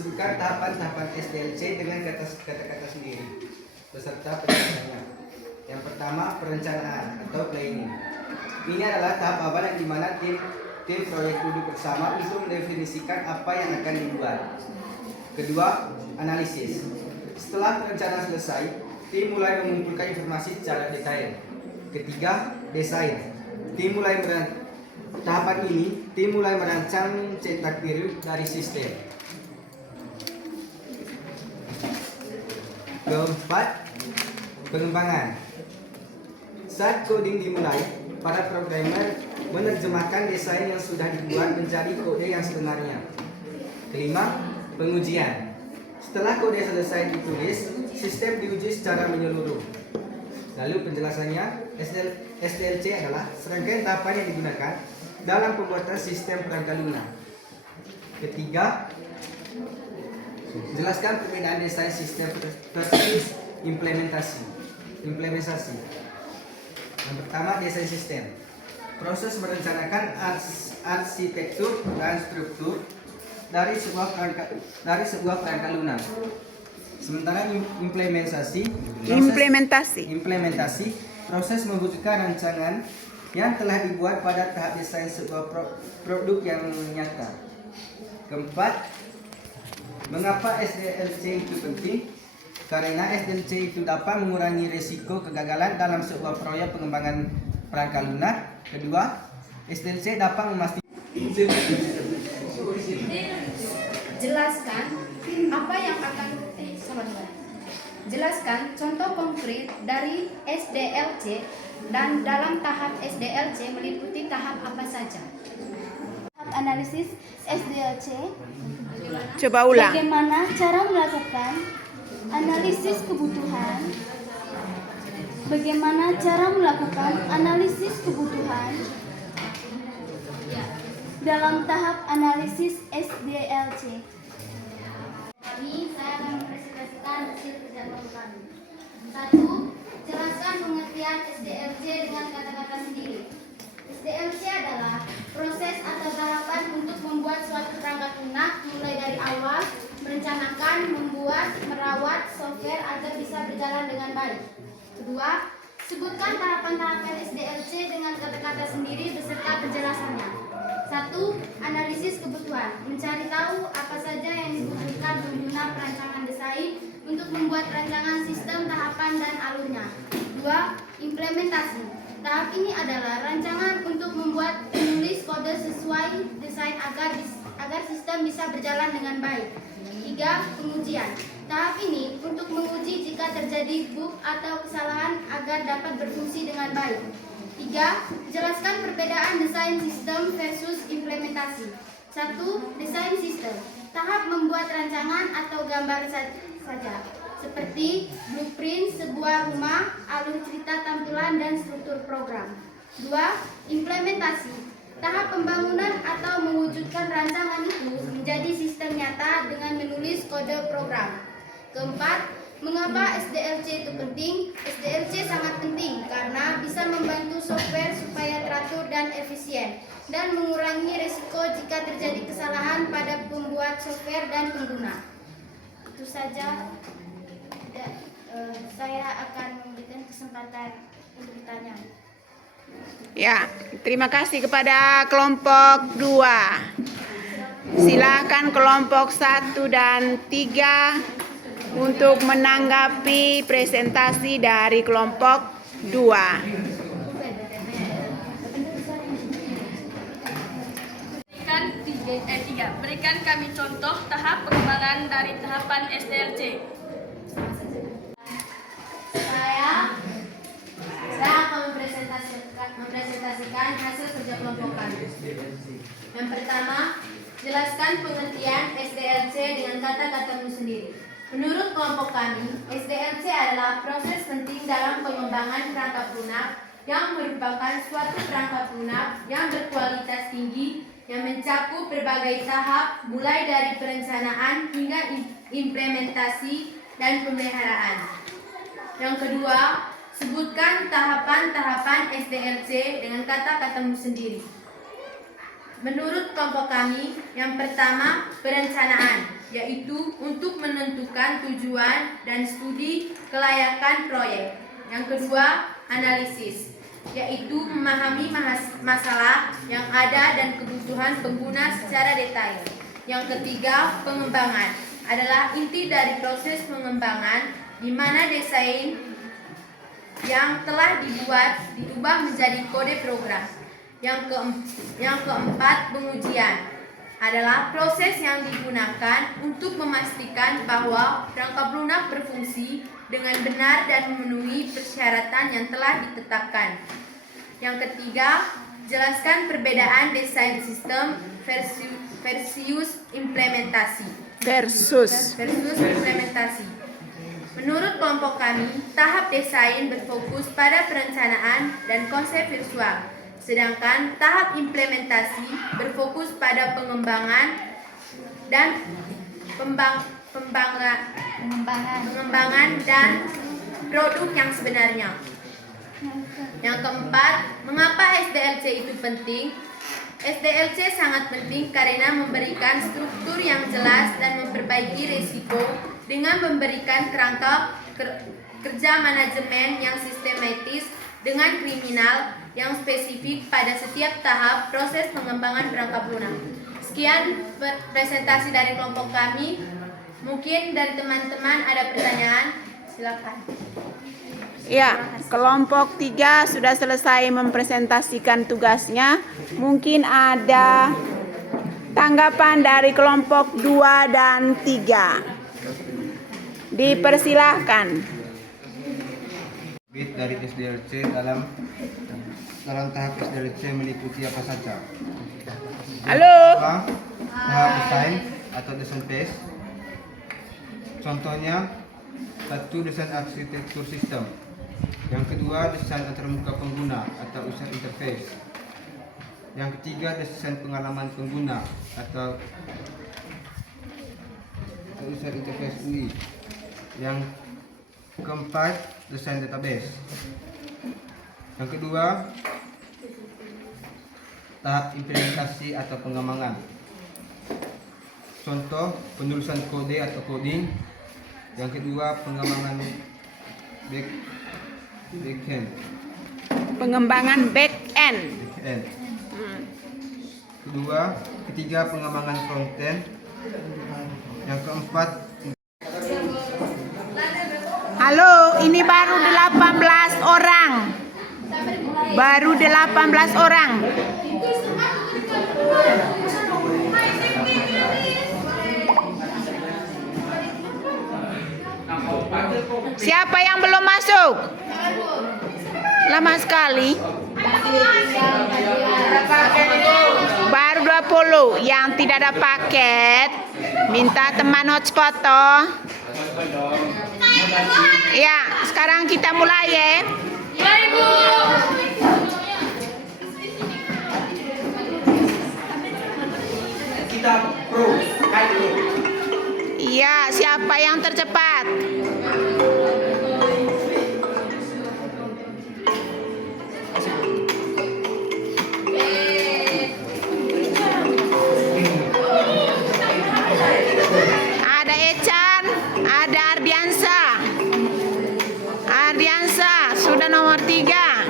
Sebutkan tahapan-tahapan SDLC dengan kata-kata sendiri beserta penjelasannya. Yang pertama, perencanaan atau planning. Ini adalah tahap awal yang dimana tim proyek duduk bersama untuk mendefinisikan apa yang akan dibuat. Kedua, analisis. Setelah perencanaan selesai, tim mulai mengumpulkan informasi secara detail. Ketiga, desain. Tahapan ini, tim mulai merancang cetak biru dari sistem. Keempat, pengembangan. Saat coding dimulai, para programmer menerjemahkan desain yang sudah dibuat menjadi kode yang sebenarnya. Kelima, pengujian. Setelah kode selesai ditulis, sistem diuji secara menyeluruh. Lalu penjelasannya, SDLC adalah serangkaian tahapan yang digunakan dalam pembuatan sistem perangkat lunak. Ketiga, jelaskan perbedaan desain sistem versus implementasi. Yang pertama, desain sistem. Proses merencanakan arsitektur dan struktur dari sebuah perangkat lunak. Sementara implementasi proses mewujudkan rancangan yang telah dibuat pada tahap desain sebuah produk yang nyata. Keempat, mengapa SDLC itu penting? Karena SDLC itu dapat mengurangi risiko kegagalan dalam sebuah proyek pengembangan perangkat lunak. Kedua, SDLC dapat memastikan Jelaskan contoh konkret dari SDLC dan dalam tahap SDLC meliputi tahap apa saja. Tahap analisis SDLC. Coba ulang. Bagaimana cara melakukan analisis kebutuhan? Bagaimana cara melakukan analisis kebutuhan? Dalam tahap analisis SDLC. Kami, saya akan mempresentasikan hasil kerja kelompok kami. 1. Jelaskan pengertian SDLC dengan kata-kata sendiri. SDLC adalah proses atau tahapan untuk membuat suatu perangkat lunak mulai dari awal, merencanakan, membuat, merawat software agar bisa berjalan dengan baik. Kedua, sebutkan tahapan-tahapan SDLC dengan kata-kata sendiri beserta penjelasannya. 1. Analisis kebutuhan. Mencari tahu apa saja yang dibutuhkan pengguna perancangan desain untuk membuat rancangan sistem, tahapan, dan alurnya. 2. Implementasi. Tahap ini adalah rancangan untuk membuat menulis kode sesuai desain agar sistem bisa berjalan dengan baik. 3. Pengujian. Tahap ini untuk menguji jika terjadi bug atau kesalahan agar dapat berfungsi dengan baik. 3. Jelaskan perbedaan desain sistem versus implementasi. 1. Desain sistem. Tahap membuat rancangan atau gambar saja, seperti blueprint sebuah rumah, alur cerita tampilan, dan struktur program. 2. Implementasi. Tahap pembangunan atau mewujudkan rancangan itu menjadi sistem nyata dengan menulis kode program. Keempat, mengapa SDLC itu penting? SDLC sangat penting karena bisa membantu software supaya teratur dan efisien dan mengurangi risiko jika terjadi kesalahan pada pembuat software dan pengguna. Itu saja. Saya akan memberikan kesempatan untuk bertanya. Ya, terima kasih kepada kelompok 2. Silakan kelompok 1 dan 3 untuk menanggapi presentasi dari kelompok 2. Berikan kami contoh tahap pengembangan dari tahapan SDLC. Saya akan mempresentasikan hasil kerja kelompok kami. Yang pertama, jelaskan pengertian SDLC dengan kata-katamu sendiri. Menurut kelompok kami, SDLC adalah proses penting dalam pengembangan perangkat lunak yang merupakan suatu perangkat lunak yang berkualitas tinggi yang mencakup berbagai tahap mulai dari perencanaan hingga implementasi dan pemeliharaan. Yang kedua, sebutkan tahapan-tahapan SDLC dengan kata-katamu sendiri. Menurut kelompok kami, yang pertama, perencanaan. yaitu untuk menentukan tujuan dan studi kelayakan proyek. Yang kedua, analisis, yaitu memahami masalah yang ada dan kebutuhan pengguna secara detail. Yang ketiga, pengembangan, adalah inti dari proses pengembangan di mana desain yang telah dibuat diubah menjadi kode program. Yang keempat, pengujian, adalah proses yang digunakan untuk memastikan bahwa perangkap lunak berfungsi dengan benar dan memenuhi persyaratan yang telah ditetapkan. Yang ketiga, jelaskan perbedaan desain sistem versus implementasi. Versus implementasi. Menurut kelompok kami, tahap desain berfokus pada perencanaan dan konsep visual, sedangkan tahap implementasi berfokus pada pengembangan dan pengembangan dan produk yang sebenarnya. Yang keempat, mengapa SDLC itu penting? SDLC sangat penting karena memberikan struktur yang jelas dan memperbaiki risiko dengan memberikan kerangka kerja manajemen yang sistematis dengan kriminal yang spesifik pada setiap tahap proses pengembangan perangkap lunak. Sekian presentasi dari kelompok kami. Mungkin dari teman-teman ada pertanyaan, silakan. Ya, kelompok 3 sudah selesai mempresentasikan tugasnya. Mungkin ada tanggapan dari kelompok 2 dan 3. Dipersilahkan. Dari SDLC dalam tahap SDLC meliputi apa saja? Halo. Tahap desain atau desain phase. Contohnya, satu, desain arsitektur sistem. Yang kedua, desain antarmuka pengguna atau user interface. Yang ketiga, desain pengalaman pengguna atau user interface UI. Yang keempat, desain database. Yang kedua, tahap implementasi atau pengembangan. Contoh, penulisan kode atau coding. Yang kedua, pengembangan backend. Pengembangan back-end. Ketiga, pengembangan front-end. Yang keempat, Halo, ini baru 18 orang. Baru 18 orang. Siapa yang belum masuk? Lama sekali. Baru 20. Yang tidak ada paket, minta teman hotspot toh. Ya, sekarang kita mulai ya. Ya, Ibu. kita pro. Iya, siapa yang tercepat? Ada Ecan, ada Ardiansa. Ardiansa sudah nomor 3.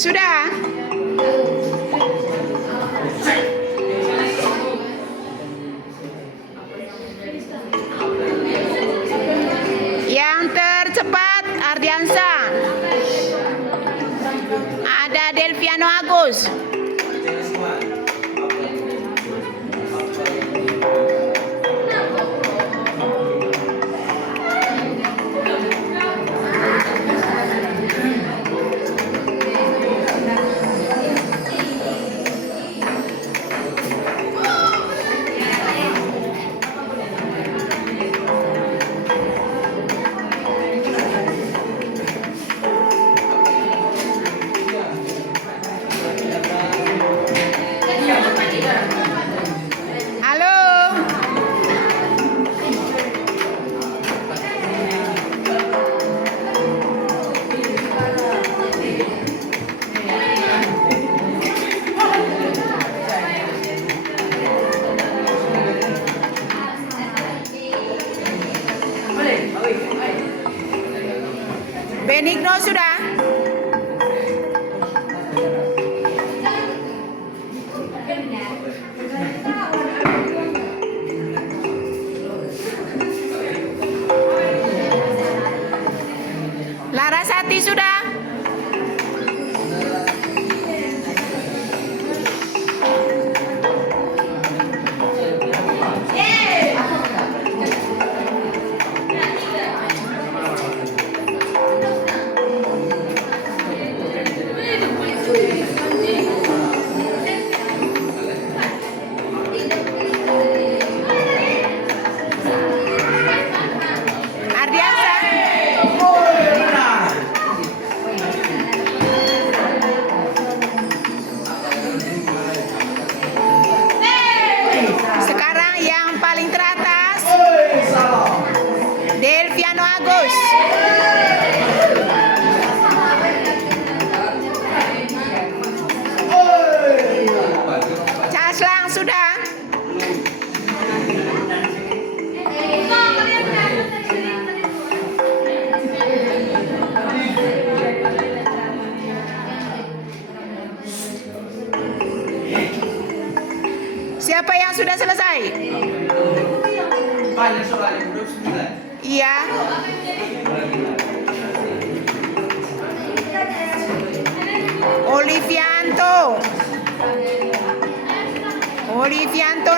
Sudah? Yang tercepat Ardiansa. Ada Delviano Agus. Benigno sudah? Larasati sudah? Ardiansa? Sekarang yang paling teratas, Delviano Agus. Caslang sudah? Siapa yang sudah selesai? Banyak soalnya, 29. Iya. Olivianto. Olivianto